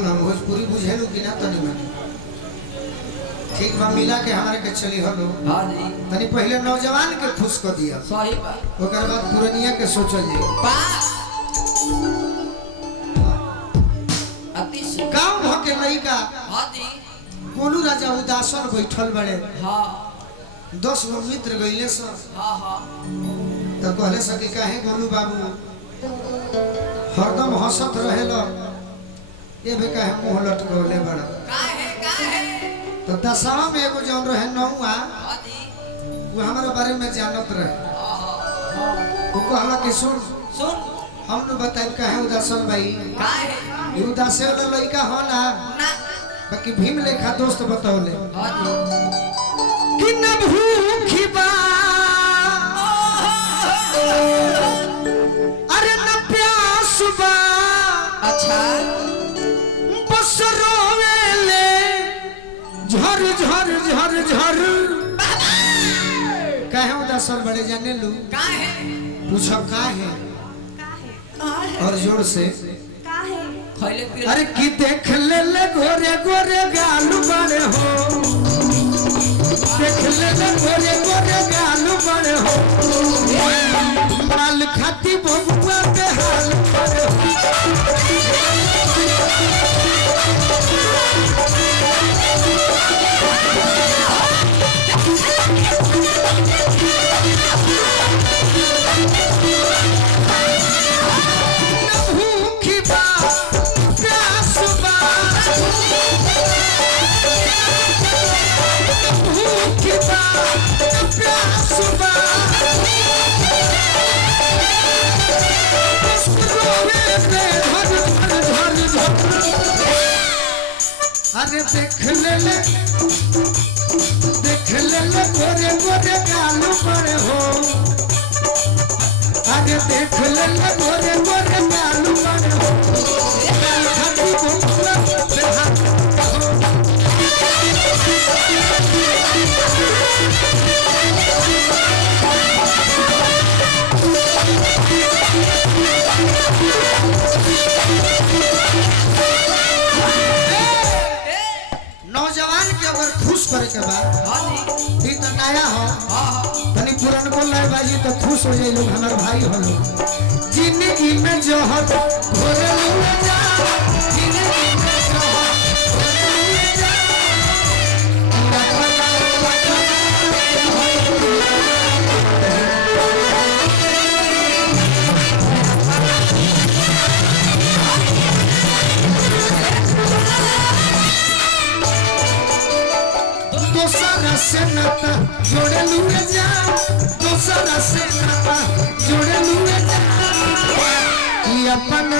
हाल हम भोजपुरी बुझेलू कि ना तनी में ठीक बा मिला के हमारे के चली हलो। हां जी तनी पहले नौजवान के खुश कर दिया सही बात ओकर बाद पुरनिया के सोचल जी अति से गांव भ के लइका हां जी गोलू राजा उदासन बैठल बड़े हां 10 गो मित्र गइले सर हां हां तो कहले सके काहे गोलू बाबू हरदम हंसत रहेलो ये भी काहे मुंह लटकौले बड़ा काहे तो दसवा में एगो जौन रहे नौवा हां जी वो हमारे बारे में जानत रहे वो कहला कि सुन हम न बताइब काहे उदासन भाई काहे ये उदासे वाला लइका हो ना बाकी भीम लेखा दोस्त बतौले हां जी कि न भूखी बा अरे न प्यास बा अच्छा बस रोवेले झर झर झर झर काहे उदासन बड़े जाने लू काहे पूछो काहे और जोर से खइले पी अरे की देख ले गोरे गोरे गालू बड़े हो देख ले गोरे गोरे गालू बड़े हो माल खाती बबुआ के हाल बड़े हो अरे देख ले गोरे गोरे गालू बड़े हो अरे देख ले गोरे गोरे गालू बड़े हो गाल खाती बबुआ के हाल नौजवान के अगर खुश करे के बाद हां जी ई त नया हो हां तनी पुरान को लाए बाजी तो खुश हो जाई लोग हमार भाई हो लोग जिंदगी में जोहर घोरे ले जा जिंदगी में जोहर घोरे ले जा दोसरा से नाता जोड़े लुए जा दोसरा से नाता जोड़े लुए जा कि अपन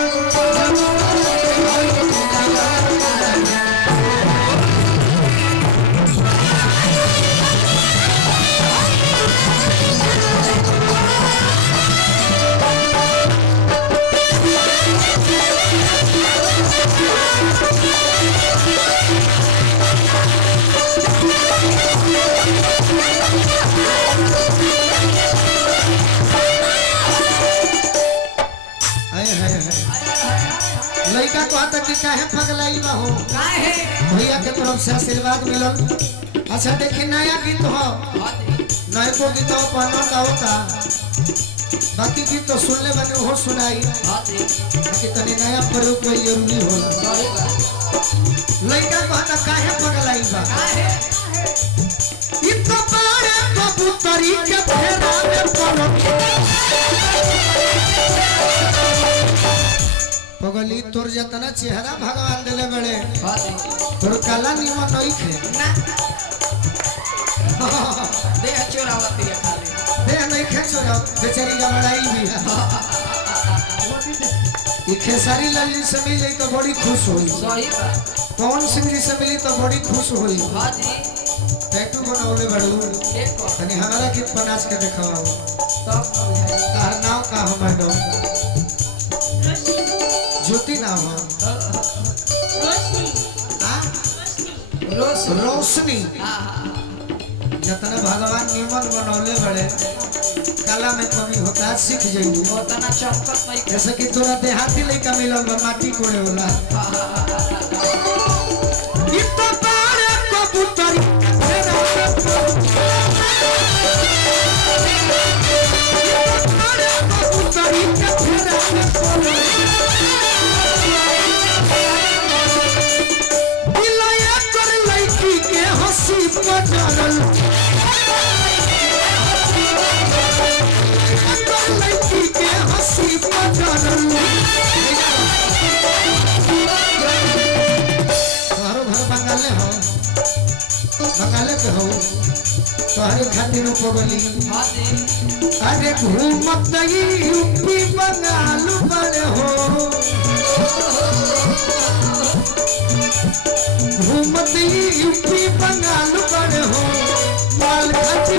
लड़का कहता कि काहे पगलाई बा हो काहे भैया के तरफ से आशीर्वाद मिलल। अच्छा देखी नया गीत हो हां जी नए को गीत पढ़ना का होता बाकी गीत तो सुनले बने हो सुनाई हां जी बाकी तनी नया प्रयोग कोई जरूरी होला। सही बात लड़का कहता काहे पगलाई बा काहे इ तो बारे कबूतरी के फेरा में पड़ो पगली तोर जतना चेहरा भगवान देले बड़े हां जी तोर काला निमन नहीं खे ना दे चोरावती है खाली दे नहीं खे छोरा बेचारी का लड़ाई भी है ये खेसारी लाल जी से मिली तो बड़ी खुश हुई सही बात पवन सिंह जी से मिली तो बड़ी खुश हुई हां जी टैटू बनौले बड़ू एक को तनी हमारा गीत बनास के दिखाओ तब बुझाई तार नाम का हो मैडम ज्योति नाम हो रोशनी हां जतना भगवान निमन बनौले बड़े कला में कमी होता है सीख जाइए उतना चौकट नहीं जैसे कि तोरा देहाती लइका मिलल बा माटी कोड़े वाला कबूतरी फेरा में कबूतरी के फेरा में दिलया कर लड़की के हंसी पजरल लड़की के हंसी पजरल तोहरो घर बंगाले हो बंगाले के हो तोहरे खातिर पगली अरे घूमत यूपी बंगाल बड़े हो घूमत यूपी बंगाल बड़े हो माल खाती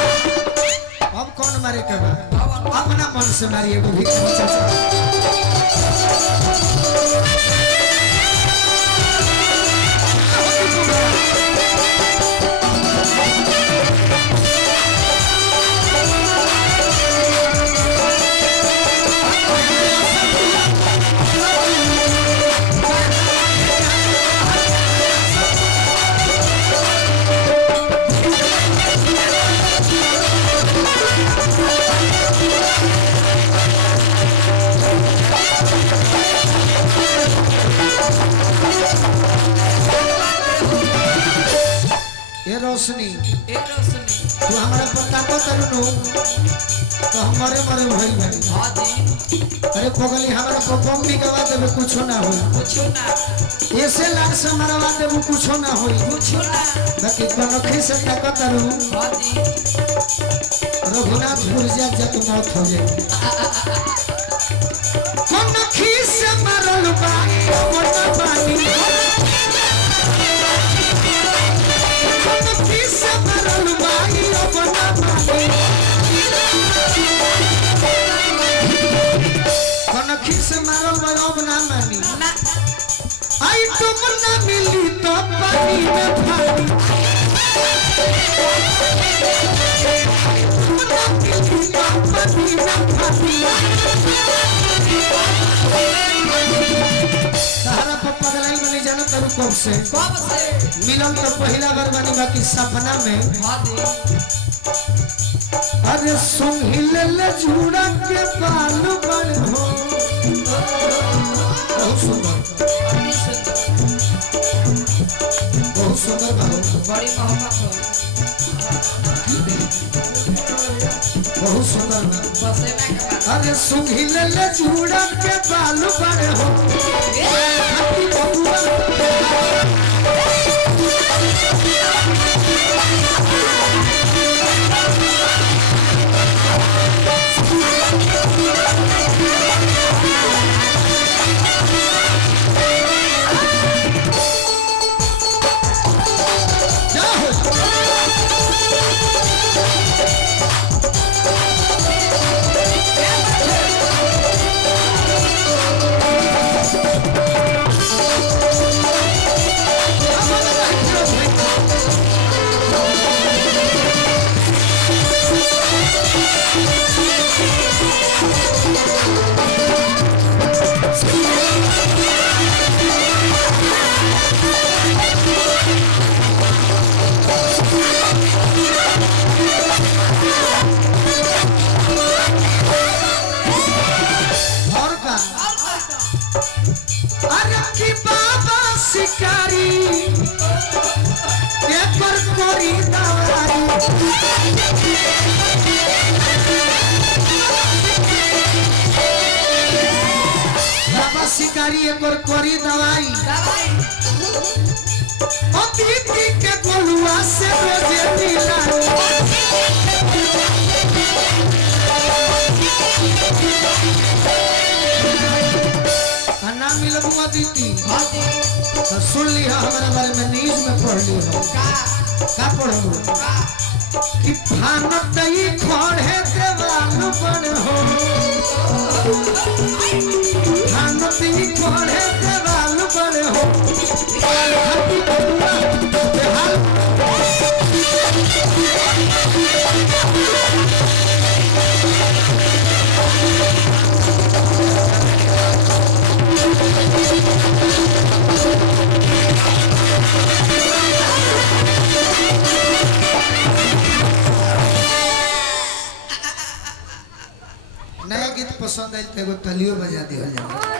अब कौन मारे के बा अपना मन से मारिए वो भी चाचा रोशनी तू हमारा पता को तरुनो तो हमारे मरे भइल बानी अरे पगली हमारा मम्मी के बात में कुछ ना हो ऐसे लाख से मरवा दे वो कुछ ना हो बाकी कनखी से ताकत तरू रघुनाथ गुर्जर जब मौत हो जाए कनखी से मरल बानी बना बानी कनखी से मारल बजाओ ना मानी आई तुम ना मिली तो पानी में फानी तुम ना मिली तो पानी में फानी सहारा पप्पा गलाई बनी जाना तरु कब से मिलन तो पहला बार बनी बाकी सपना में अरे सुनहिले ले झूड़ा के बाल बन हो बहुत सुंदर बड़ी मोहब्बत हो बहुत सुंदर बसे ना के बाद अरे सुनहिले ले झूड़ा के बाल बन हो शिकारी एक बार करी दवाई अतिथि के गोलुआ से रोजे मिला ना मिलब अतिथि तो सुन लिया हमारे बारे में न्यूज में पढ़ लिया का पढ़ो कि फानत ही खड़े देवाल पर हो फानत ही खड़े देवाल पर हो पसंद आई तो एगो तलियो बजा दिया जाए।